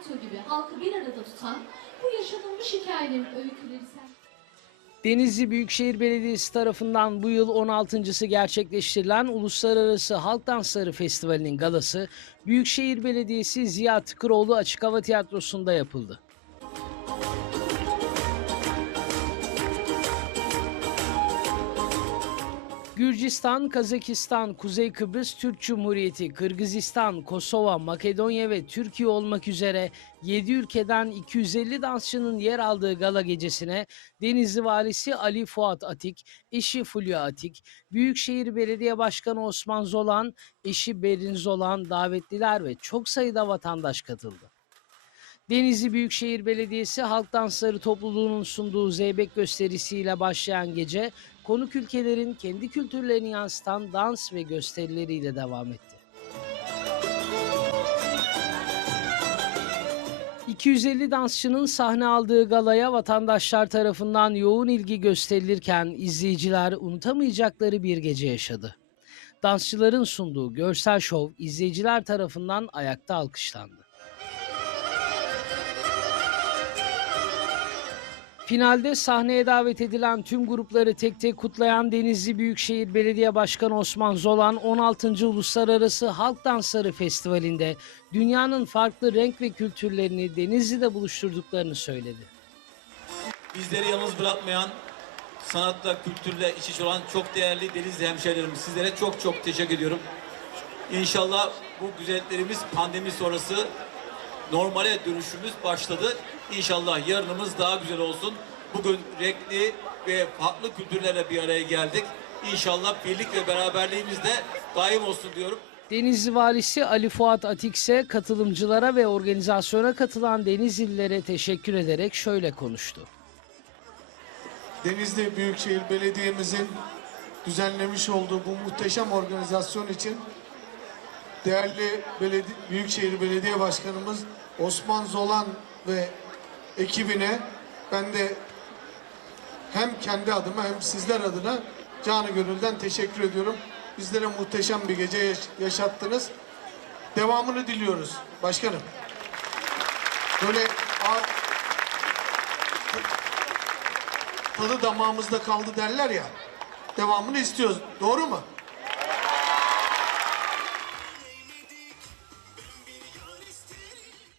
tiyatro gibi halkı bir arada tutan bu yaşanılmış hikayenin öyküleri sen... Denizli Büyükşehir Belediyesi tarafından bu yıl 16.sı gerçekleştirilen Uluslararası Halk Dansları Festivali'nin galası Büyükşehir Belediyesi Ziya Tıkıroğlu Açık Hava Tiyatrosu'nda yapıldı. Gürcistan, Kazakistan, Kuzey Kıbrıs Türk Cumhuriyeti, Kırgızistan, Kosova, Makedonya ve Türkiye olmak üzere 7 ülkeden 250 dansçının yer aldığı gala gecesine Denizli Valisi Ali Fuat Atik, eşi Fulya Atik, Büyükşehir Belediye Başkanı Osman Zolan, eşi Berin Zolan, davetliler ve çok sayıda vatandaş katıldı. Denizli Büyükşehir Belediyesi Halk Dansları Topluluğu'nun sunduğu Zeybek gösterisiyle başlayan gece konuk ülkelerin kendi kültürlerini yansıtan dans ve gösterileriyle devam etti. 250 dansçının sahne aldığı galaya vatandaşlar tarafından yoğun ilgi gösterilirken izleyiciler unutamayacakları bir gece yaşadı. Dansçıların sunduğu görsel şov izleyiciler tarafından ayakta alkışlandı. Finalde sahneye davet edilen tüm grupları tek tek kutlayan Denizli Büyükşehir Belediye Başkanı Osman Zolan 16. Uluslararası Halk Dansları Festivali'nde dünyanın farklı renk ve kültürlerini Denizli'de buluşturduklarını söyledi. Bizleri yalnız bırakmayan, sanatla, kültürle iç içe olan çok değerli Denizli hemşehrilerim. Sizlere çok çok teşekkür ediyorum. İnşallah bu güzelliklerimiz pandemi sonrası normale dönüşümüz başladı. İnşallah yarınımız daha güzel olsun. Bugün renkli ve farklı kültürlerle bir araya geldik. İnşallah birlik ve beraberliğimiz de daim olsun diyorum. Denizli Valisi Ali Fuat Atik ise katılımcılara ve organizasyona katılan Denizlililere teşekkür ederek şöyle konuştu. Denizli Büyükşehir Belediye'mizin düzenlemiş olduğu bu muhteşem organizasyon için değerli beledi Büyükşehir Belediye Başkanımız Osman Zolan ve ekibine ben de hem kendi adıma hem sizler adına canı gönülden teşekkür ediyorum. Bizlere muhteşem bir gece yaş- yaşattınız. Devamını diliyoruz başkanım. Böyle tadı damağımızda kaldı derler ya. Devamını istiyoruz. Doğru mu?